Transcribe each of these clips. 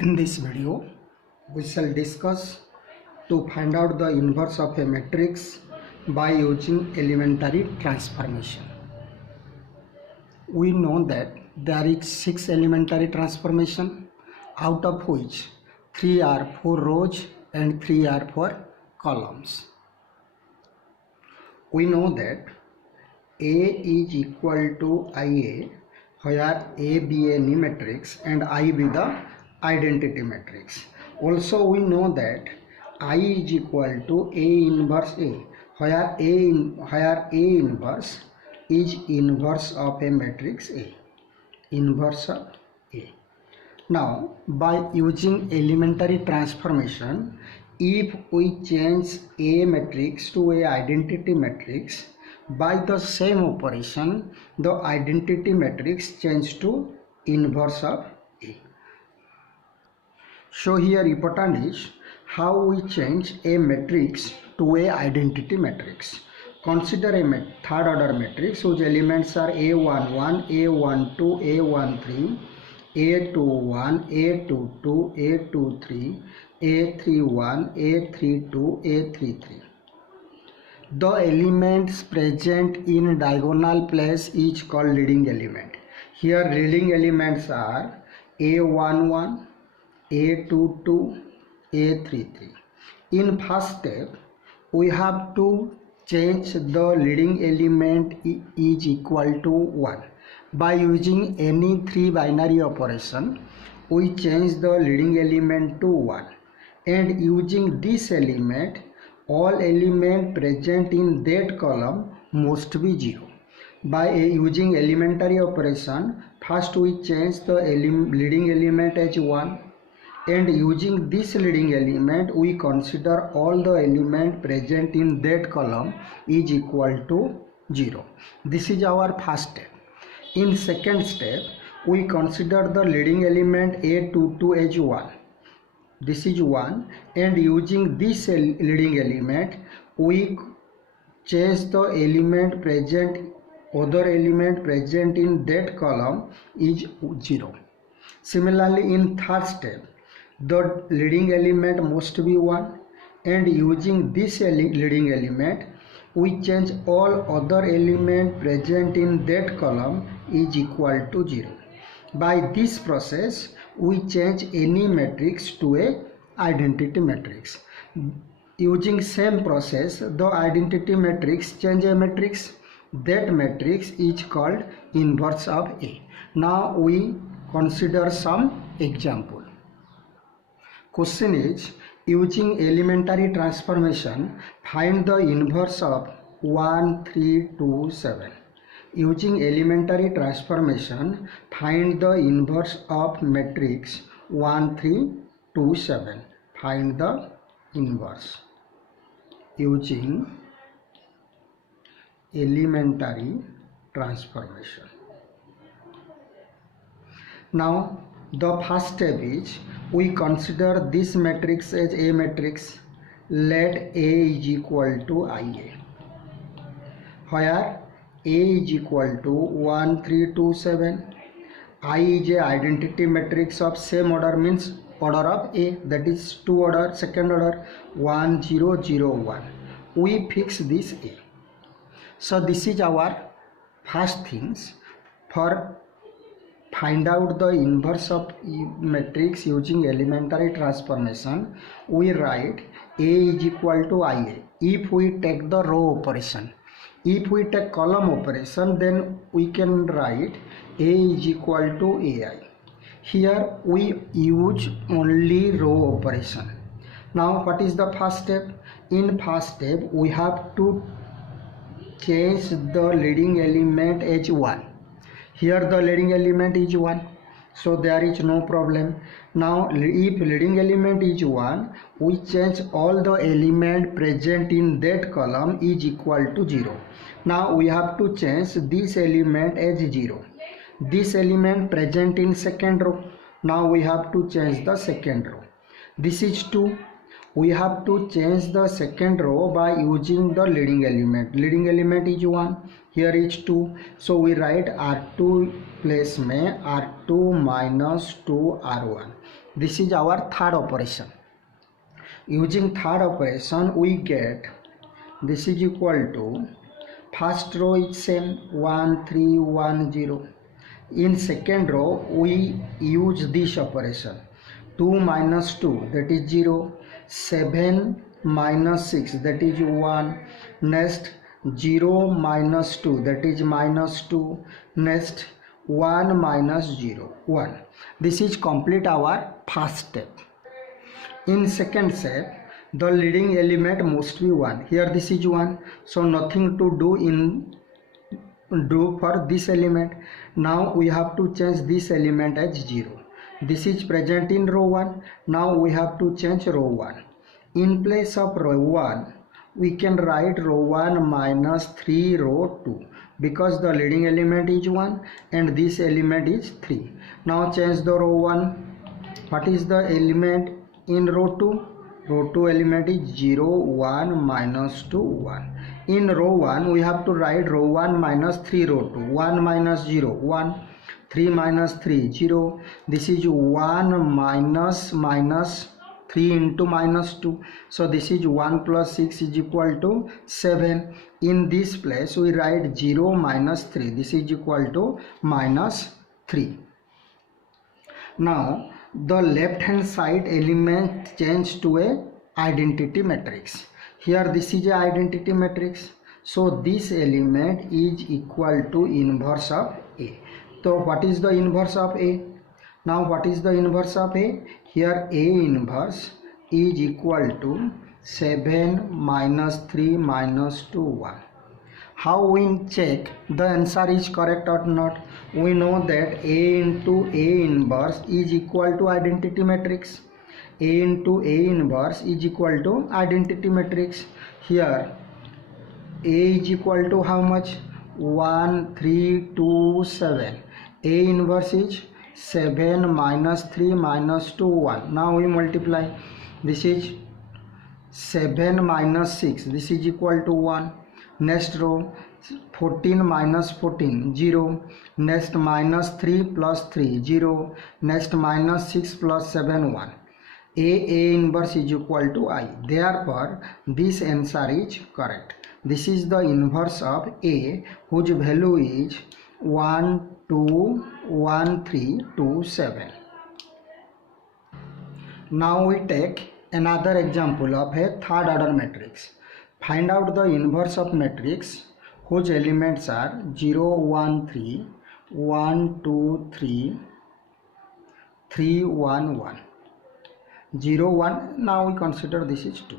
In this video, we shall discuss to find out the inverse of a matrix by using elementary transformation. We know that there is 6 elementary transformation, out of which 3 are for rows and 3 are for columns. We know that A is equal to IA, where A be any matrix and I be the identity matrix. Also we know that I is equal to A inverse A, where A inverse is inverse of a matrix A, inverse of A. Now by using elementary transformation, if we change A matrix to a identity matrix, by the same operation the identity matrix change to inverse of A. So here important is how we change a matrix to a identity matrix. Consider a third order matrix whose elements are A11, A12, A13, A21, A22, A23, A31, A32, A33. The elements present in diagonal place is called leading element. Here leading elements are A11, A22, A33. In first step, we have to change the leading element is equal to 1. By using any 3 binary operation, we change the leading element to 1. And using this element, all element present in that column must be 0. By using elementary operation, first we change the leading element as 1, and using this leading element we consider all the element present in that column is equal to 0. This is our first step. In second step, we consider the leading element A22 as 1. This is 1, and using this leading element we change the other element present in that column is 0. Similarly, in third step, the leading element must be 1, and using this leading element we change all other element present in that column is equal to 0. By this process, we change any matrix to a identity matrix. Using same process, the identity matrix change a matrix. That matrix is called inverse of A. Now we consider some example. Question is, using elementary transformation, find the inverse of 1, 3, 2, 7. Using elementary transformation, find the inverse of matrix 1, 3, 2, 7. Find the inverse using elementary transformation. Now the first step is we consider this matrix as A matrix. Let A is equal to IA, where A is equal to 1, 3, 2, 7. I is a identity matrix of same order, means order of A, that is 2 order, second order 1, 0, 0, 1. We fix this A. So this is our first things. For find out the inverse of matrix using elementary transformation, we write A is equal to IA. If we take the row operation, if we take column operation, then we can write A is equal to AI. Here we use only row operation. Now what is the first step? In first step we have to change the leading element as 1. Here the leading element is 1, so there is no problem. Now if leading element is 1, we change all the element present in that column is equal to 0. Now we have to change this element as 0. This element present in second row, now we have to change the second row. This is 2. We have to change the second row by using the leading element. Leading element is 1, here is 2. So we write R2 place में R2 minus 2 R1. This is our third operation. Using third operation, we get this is equal to, first row is same 1 3 1 0. In second row we use this operation, 2 minus 2 that is 0, 7 minus 6 that is 1, next 0 minus 2 that is minus 2, next 1 minus 0 1. This is complete our first step. In second step, the leading element must be 1. Here this is 1, so nothing to do for this element. Now we have to change this element as 0. This is present in row 1. Now we have to change row 1. In place of row 1, we can write row 1 minus 3 row 2, because the leading element is 1 and this element is 3. Now change the row 1. What is the element in row 2? Row 2 element is 0 1 minus 2 1. In row 1 we have to write row 1 minus 3 row 2. 1 minus 0 1, 3 minus 3 0. This is 1 minus 3 into minus 2, so this is 1 plus 6 is equal to 7. In this place we write 0 minus 3, this is equal to minus 3. Now the left hand side element change to a identity matrix. Here this is a identity matrix, so this element is equal to inverse of A. So what is the inverse of A? Now what is the inverse of A? Here A inverse is equal to 7 minus 3 minus 2 1. How we check the answer is correct or not? We know that A into A inverse is equal to identity matrix. A into A inverse is equal to identity matrix. Here A is equal to how much? 1 3 2 7. A inverse is 7 minus 3 minus 2 1. Now we multiply. This is 7 minus 6. This is equal to 1. Next row 14 minus 14 0. Next minus 3 plus 3 0. Next minus 6 plus 7 1. A inverse is equal to I. Therefore this answer is correct. This is the inverse of A, whose value is 1 2 1 3 2 7. Now we take another example of a third order matrix. Find out the inverse of matrix whose elements are 0 1 3 1 2 3 3 1 1. 0 1. Now we consider this is 2.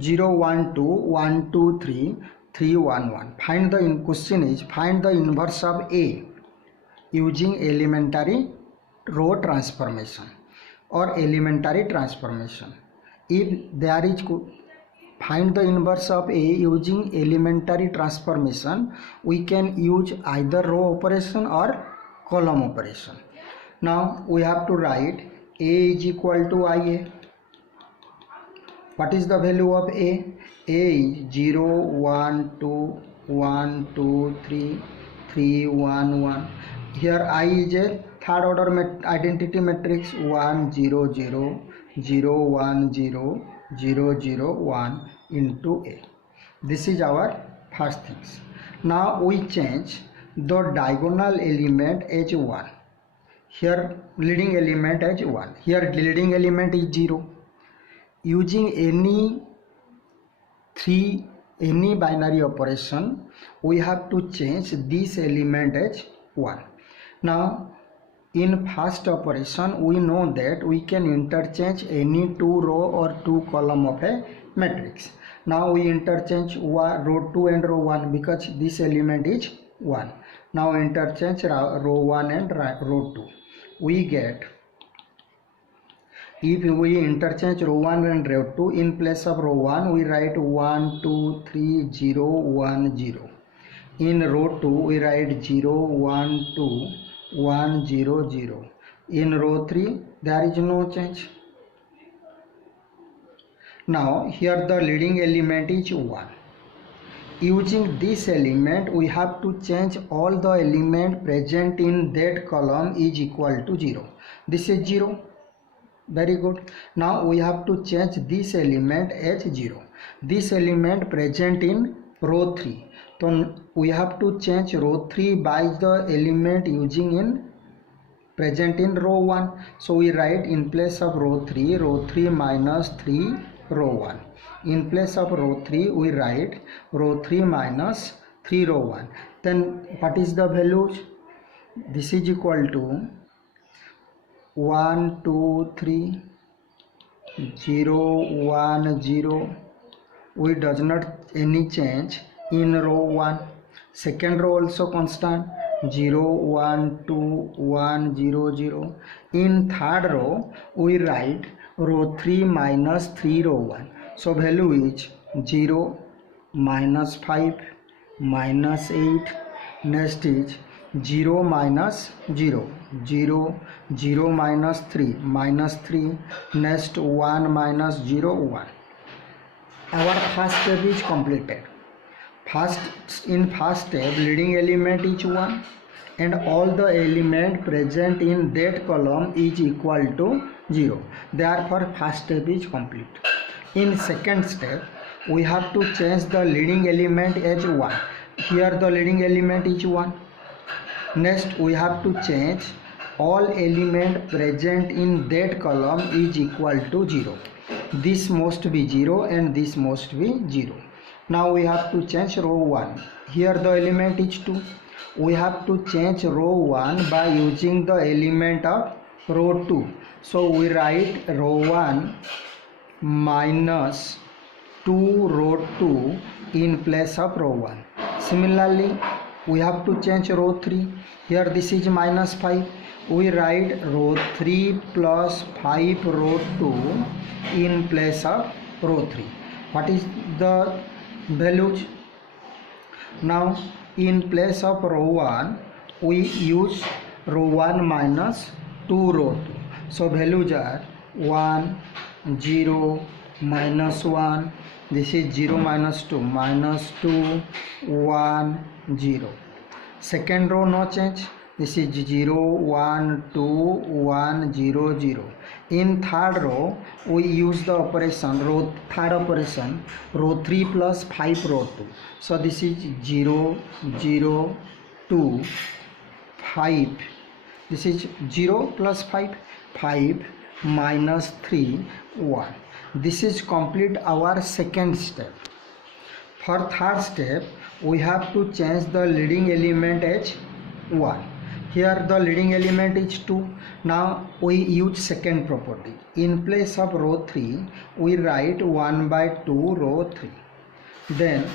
0 1 2 1 2 3 3 1 1. Find the question is find the inverse of A using elementary row transformation or elementary transformation. If there is find the inverse of A using elementary transformation, we can use either row operation or column operation. Now we have to write A is equal to IA. What is the value of A? A is 0 1 2 1 2 3 3 1 1. Here I is a third order identity matrix. 1 0 0 0 1 0 0 0 1 into A. This is our first things. Now we change the diagonal element as 1. Here leading element as 1. Here leading element is 0. Using any binary operation, we have to change this element as 1. Now in first operation we know that we can interchange any 2 row or 2 column of a matrix. Now we interchange row 2 and row 1 because this element is 1. Now interchange row 1 and row 2. We get, if we interchange row 1 and row 2, in place of row 1 we write 1 2 3 0 1 0. In row 2 we write 0 1 2 1 0 0. In row 3 there is no change. Now here the leading element is 1. Using this element we have to change all the element present in that column is equal to 0. This is 0. Very good. Now we have to change this element as 0. This element present in row 3. So we have to change row 3 by the element using in present in row 1. So we write in place of row 3 minus 3 row 1. In place of row 3 we write row 3 minus 3 row 1. Then what is the value? This is equal to 1 2 3 0 1 0. We does not any change in row 1. Second row also constant 0 1 2 1 0 0. In third row we write row 3 minus 3 row 1. So value is 0 minus 5 minus 8. Next is 0 minus 0 0 0 minus 3 minus 3. Next 1 minus 0 1. Our first step is completed. In first step leading element is 1 and all the element present in that column is equal to 0. Therefore first step is complete. In second step we have to change the leading element as 1. Here the leading element is 1. Next we have to change all element present in that column is equal to 0. This must be 0 and this must be 0. Now we have to change row 1. Here the element is 2. We have to change row 1 by using the element of row 2. So we write row 1 minus 2 row 2 in place of row 1. Similarly we have to change row 3. Here this is minus 5. We write row 3 plus 5 row 2 in place of row 3. What is the values? Now in place of row 1 we use row 1 minus 2 row 2. So values are 1 0 minus 1. This is 0 minus 2 minus 2 1 0. Second row no change. This is 0 1 2 1 0 0. In third row we use the operation third operation row 3 plus 5 row 2. So this is 0 0 2 5. This is 0 plus 5 5 minus 3 1. This is complete our second step. For third step we have to change the leading element as 1. Here the leading element is 2. Now we use second property. In place of row 3 we write 1 by 2 row 3. Then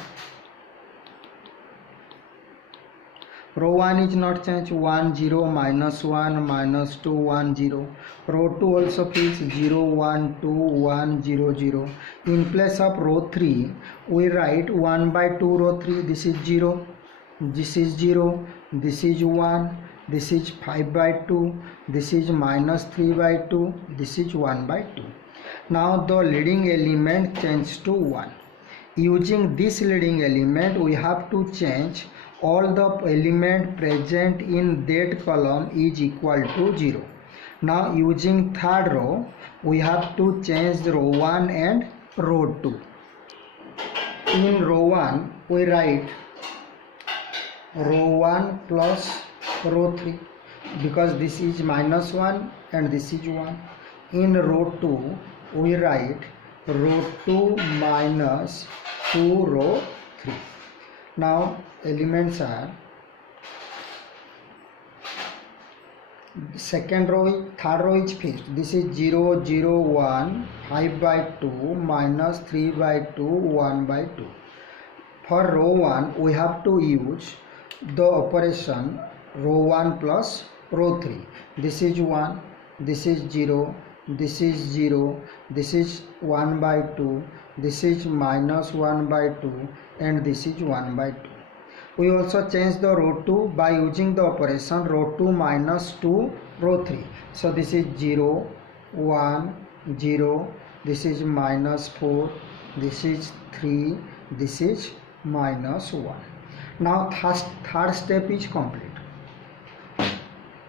row 1 is not changed. 1 0 minus 1 minus 2 1 0. Row 2 also feels 0 1 2 1 0 0. In place of row 3 we write 1 by 2 row 3. This is 0. This is 0. This is 1. This is 5 by 2. This is minus 3 by 2. This is 1 by 2. Now the leading element changes to 1. Using this leading element we have to change all the element present in that column is equal to 0. Now using third row we have to change row 1 and row 2. In row 1 we write row 1 plus row 3 because this is minus 1 and this is 1. In row 2 we write row 2 minus 2 row 3. Now elements are second row, third row is fixed. This is 0 0 1 5 by 2 minus 3 by 2 1 by 2. For row 1 we have to use the operation row 1 plus row 3. This is 1, this is 0, this is 0, this is 1 by 2, this is minus 1 by 2 and this is 1 by 2. We also change the row 2 by using the operation row 2 minus 2 row 3. So this is 0, 1, 0, this is minus 4, this is 3, this is minus 1. Now third step is complete.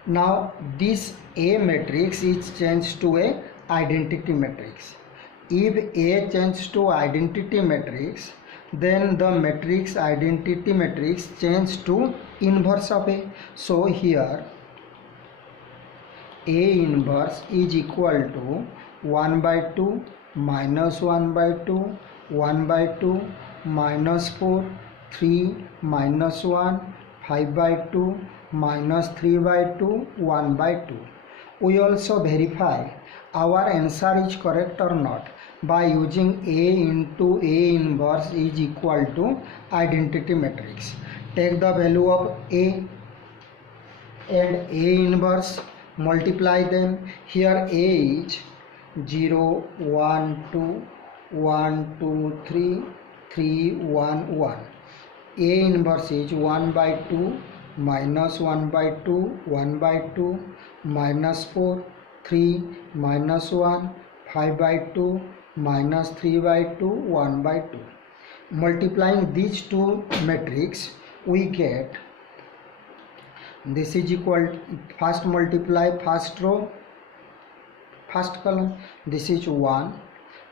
Now this A matrix is changed to a identity matrix. If A changes to identity matrix, then the matrix identity matrix changes to inverse of A. So here A inverse is equal to 1 by 2 minus 1 by 2, 1 by 2 minus 4, 3 minus 1, 5 by 2 minus 3 by 2, 1 by 2. We also verify our answer is correct or not by using A into A inverse is equal to identity matrix. Take the value of A and A inverse, multiply them. Here A is 0, 1, 2, 1, 2, 3, 3, 1, 1. A inverse is 1 by 2 minus 1 by 2, 1 by 2 minus 4, 3 minus 1, 5 by 2 minus 3 by 2, 1 by 2. Multiplying these two matrix, we get this is equal, first multiply first row, first column, this is 1,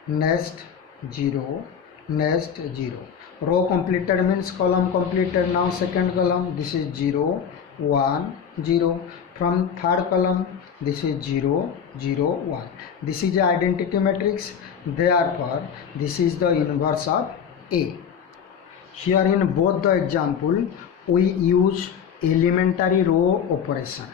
next 0, next 0. Row completed means column completed. Now second column, this is 0, 1, 0. From third column, this is 0, 0, 1. This is the identity matrix. Therefore, this is the inverse of A. Here in both the example, we use elementary row operation.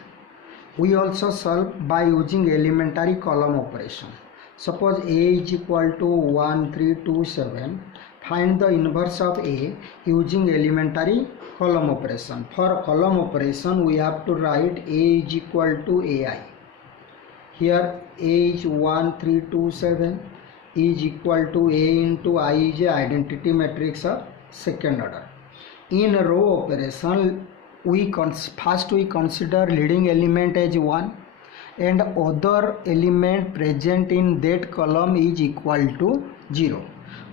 We also solve by using elementary column operation. Suppose A is equal to 1, 3, 2, 7. Find the inverse of A using elementary column operation. For column operation, we have to write A is equal to AI. Here A is 1, 3, 2, 7 is equal to A into I is a identity matrix of second order. In row operation, first we consider leading element as 1 and other element present in that column is equal to 0.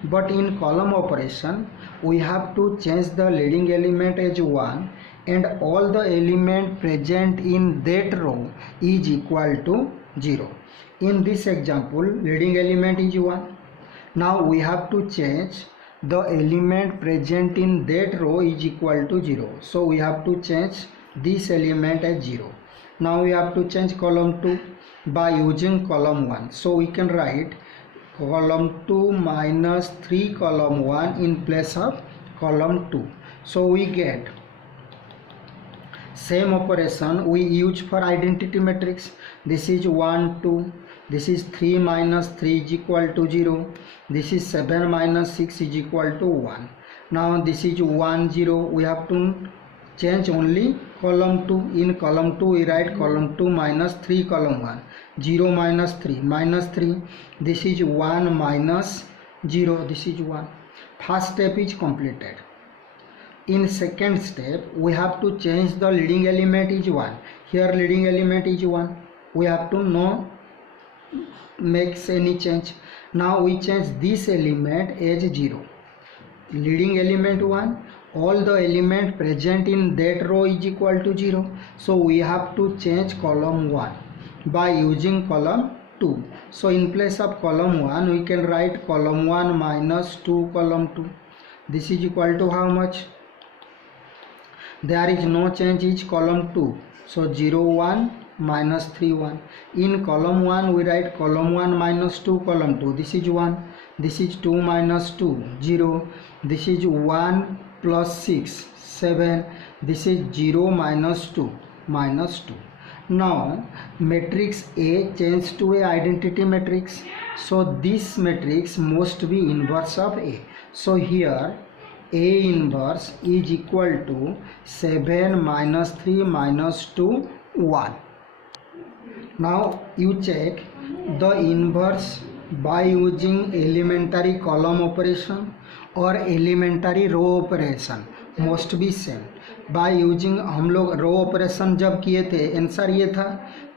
But in column operation, we have to change the leading element as 1 and all the element present in that row is equal to 0. In this example, leading element is 1. Now we have to change the element present in that row is equal to 0. So we have to change this element as 0. Now we have to change column 2 by using column 1. So we can write column 2 minus 3 column 1 in place of column 2. So we get same operation we use for identity matrix. This is 1, 2. This is 3 minus 3 is equal to 0. This is 7 minus 6 is equal to 1. Now this is 1, 0. We have to change only column 2. In column 2 we write column 2 minus 3 column 1. 0 minus 3 minus 3. This is 1 minus 0. This is 1. First step is completed. In second step, we have to change the leading element is 1. Here leading element is 1. We have to no makes any change. Now we change this element as 0. Leading element 1. All the element present in that row is equal to 0. So we have to change column 1 by using column 2. So in place of column 1, we can write column 1 minus 2 column 2. This is equal to how much? There is no change is column 2. So 0, 1 minus 3, 1. In column 1, we write column 1 minus 2 column 2. This is 1. This is 2 minus 2, 0. This is 1 plus 6, 7. This is 0 minus 2, minus 2. Now matrix A changes to a identity matrix. So this matrix must be inverse of A. So here A inverse is equal to 7 minus 3 minus 2, 1. Now you check the inverse by using elementary column operation और elementary row operation most be same. By using हम लोग row operation जब किए थे answer ये था,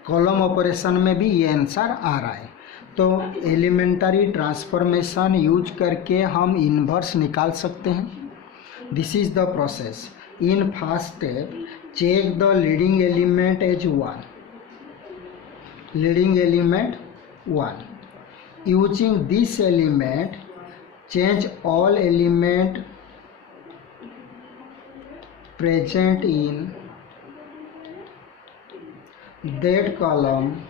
column operation में भी ये आंसर आ रहा है. तो एलिमेंटरी ट्रांसफॉर्मेशन यूज करके हम इन्वर्स निकाल सकते हैं. This is the process. In first step check the leading element as 1. Leading element 1. using this element change all element present in that column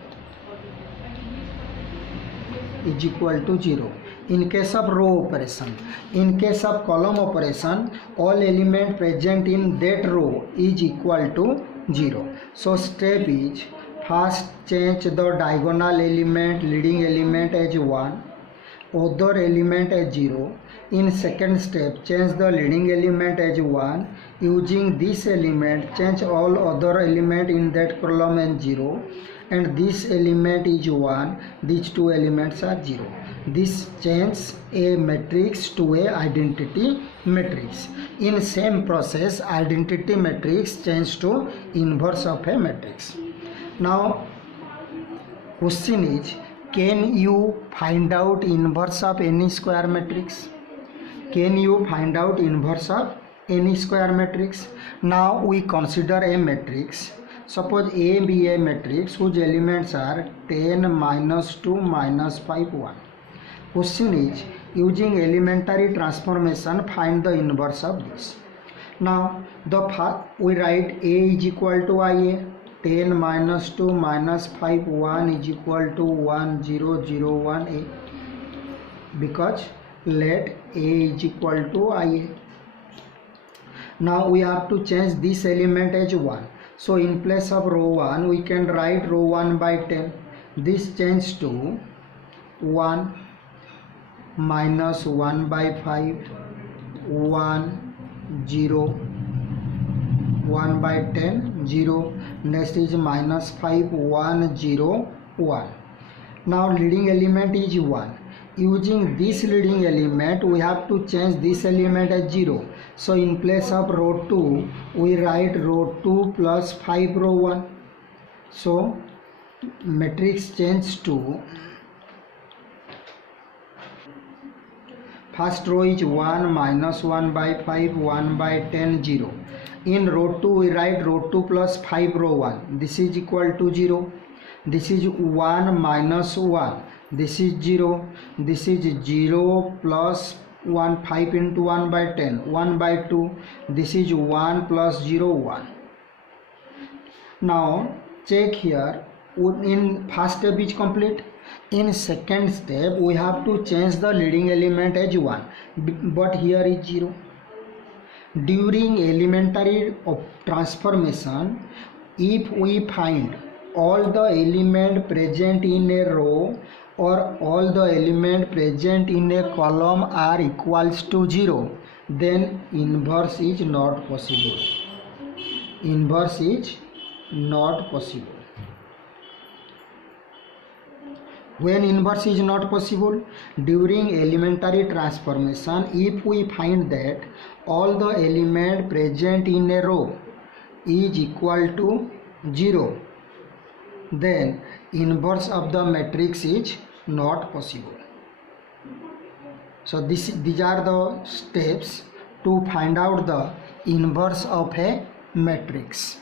is equal to 0. In case of row operation, in case of column operation, all element present in that row is equal to 0. So step is, first change the diagonal element, leading element as 1, other element as 0. In second step, change the leading element as 1. Using this element, change all other element in that column as 0. And this element is 1. These two elements are 0. This changes a matrix to a identity matrix. In same process, identity matrix changes to inverse of a matrix. Now, question is, can you find out inverse of any square matrix? Can you find out inverse of any square matrix? Now we consider a matrix. Suppose A be a matrix whose elements are 10, -2, -5, 1. Question is, using elementary transformation, find the inverse of this. Now we write A is equal to IA. 10 -2 -5 1 is equal to 1 0 0 1 A, because let A is equal to IA. Now we have to change this element as 1. So in place of row 1 we can write row 1 by 10. This changes to 1 -1 by 5 1 0 1 by 10 0. Next is -5 1 0 1. Now leading element is 1. Using this leading element we have to change this element as 0. So in place of row 2 we write row 2 plus 5 row 1. So matrix change to, first row is 1 -1 by 5 1 by 10 0. In row 2 we write row 2 plus 5 row 1. This is equal to 0. This is 1 -1. This is 0. This is 0 plus 1, 5 into 1 by 10, 1 by 2. This is 1 plus 0 1. Now check here, in first step is complete. In second step we have to change the leading element as 1, but here is 0. During elementary transformation, if we find all the element present in a row or all the element present in a column are equals to 0, then inverse is not possible. Inverse is not possible. When inverse is not possible, during elementary transformation, if we find that all the element present in a row is equal to 0, then inverse of the matrix is not possible. So these are the steps to find out the inverse of a matrix.